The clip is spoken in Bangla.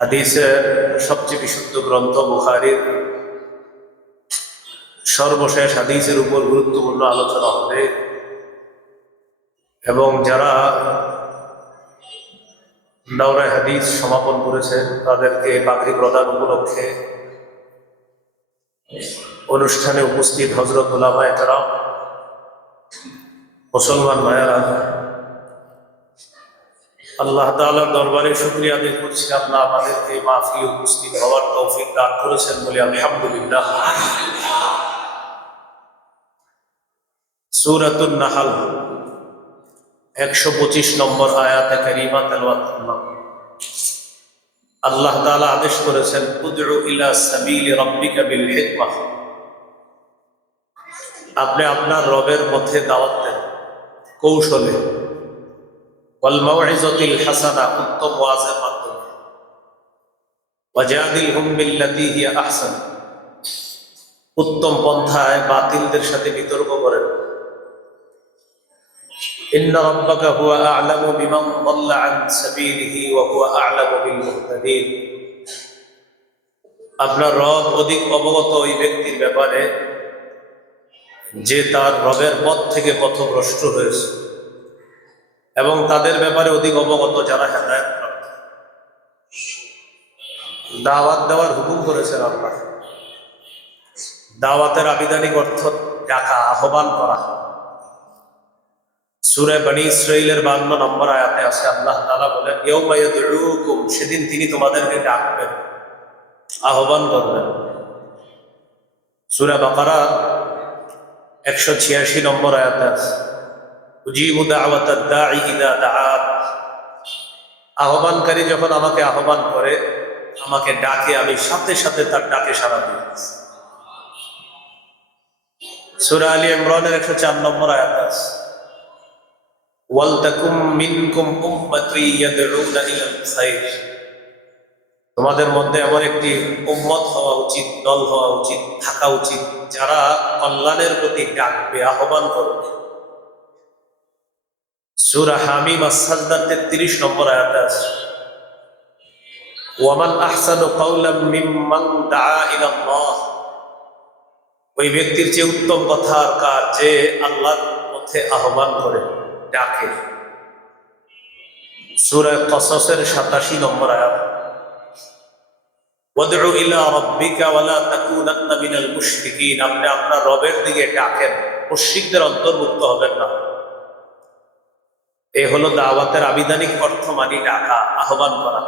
হাদিসের সবচেয়ে বিশুদ্ধ গ্রন্থ বুখারীর সর্বশেষ হাদিসের উপর গুরুত্বপূর্ণ আলোচনা হবে এবং যারা দাওরায়ে হাদিস সমাপন করেছেন তাদেরকে পাগড়ি প্রদান উপলক্ষে অনুষ্ঠানে উপস্থিত হযরত উলামায়ে কেরাম, মুসলমান ভাইয়েরা, আল্লাহ তাআলার দরবারে শুকরিয়া আদায় করছি আল্লাহ আমাদেরকে মাহফিলে উপস্থিত হওয়ার তৌফিক দান করেছেন বলে আলহামদুলিল্লাহ। সূরাতুন নাহল 125 নম্বর আয়াতে কারিমা তেলাওয়াত করলাম। আল্লাহ তাআলা আদেশ করেছেন, উদউ ইলা সাবিলি রাব্বিকা বিল হিকমাহ, আপনি আপনার রবের পথে দাওয়াত দেন কৌশলে, ওয়াল মাউইযাতিল হাসানা, উত্তম ওয়াজের মাধ্যমে, ওয়াজাদিলহুম বিল্লাতী হিয়া আহসান, উত্তম পন্থায় বাতিলদের সাথে বিতর্ক করেন। ইন্না রাব্বাকা হুয়া আ'লামু বিমান দাল্লা আন সাবিলিহি ওয়া হুয়া আ'লামু বিল মুহতাদিন, আপনার রব অধিক অবগত ওই ব্যক্তির ব্যাপারে যে তার রবের পথ থেকে পথভ্রষ্ট হয়েছে, এবং তাদের ব্যাপারে অধিক অবগত যারা হেদায়েতপ্রাপ্ত। দাওয়াত দেওয়ার হুকুম করেছেন আল্লাহ। দাওয়াতের আবিধানিক অর্থ ডাকা, আহ্বান করা। সূরা বনী ইসরাঈলের 52 নম্বর আয়াতে আছে আল্লাহ তাআলা বলেন, ইয়াউমা ইয়াদউকুম, সেদিন তিনি তোমাদেরকে ডাকবেন, আহ্বান করবেন। সূরা বাকারা 186 নম্বর আয়াতে আছে, উজিবু দাওয়াতাদ দাঈ ইযা দাআন, আহ্বানকারী যখন আমাকে আহ্বান করে, আমাকে ডাকে, আমি সাথে সাথে তার ডাকে সাড়া দিই। সূরা আলী ইমরানের 104 নম্বর আয়াত আছে, ওয়ালতাকুম মিনকুম উম্মাতুন ইয়াদউনা ইলাল খায়র, তোমাদের মধ্যে এমন একটি উম্মত হওয়া উচিত, দল হওয়া উচিত, থাকা উচিত, যারা কল্যাণের প্রতি ডাকবে, আহ্বান করবে। সূরা হামিম আস-সাজদা 33 নম্বর আয়াত আছে, ওয়ামান আহসানু কাওলাম মিম্মান দাআ ইলাল্লাহ, ওই ব্যক্তির চেয়ে উত্তম কথা আর কার, যে আল্লাহর পথে আহ্বান করে, ডাকে। সূরা কসসের 87 নম্বর আয়াত, ওয়াদউ ইলা রাব্বিকা ওয়ালা তাকুনান্না মিনাল মুশরিকিন, আপনি আপনার রবের দিকে ডাকেন, মুশরিকদের অন্তর্ভুক্ত হবেন না। এই হলো দাওয়াতের আবিধানিক অর্থ, মানে ডাকা, আহ্বান করা।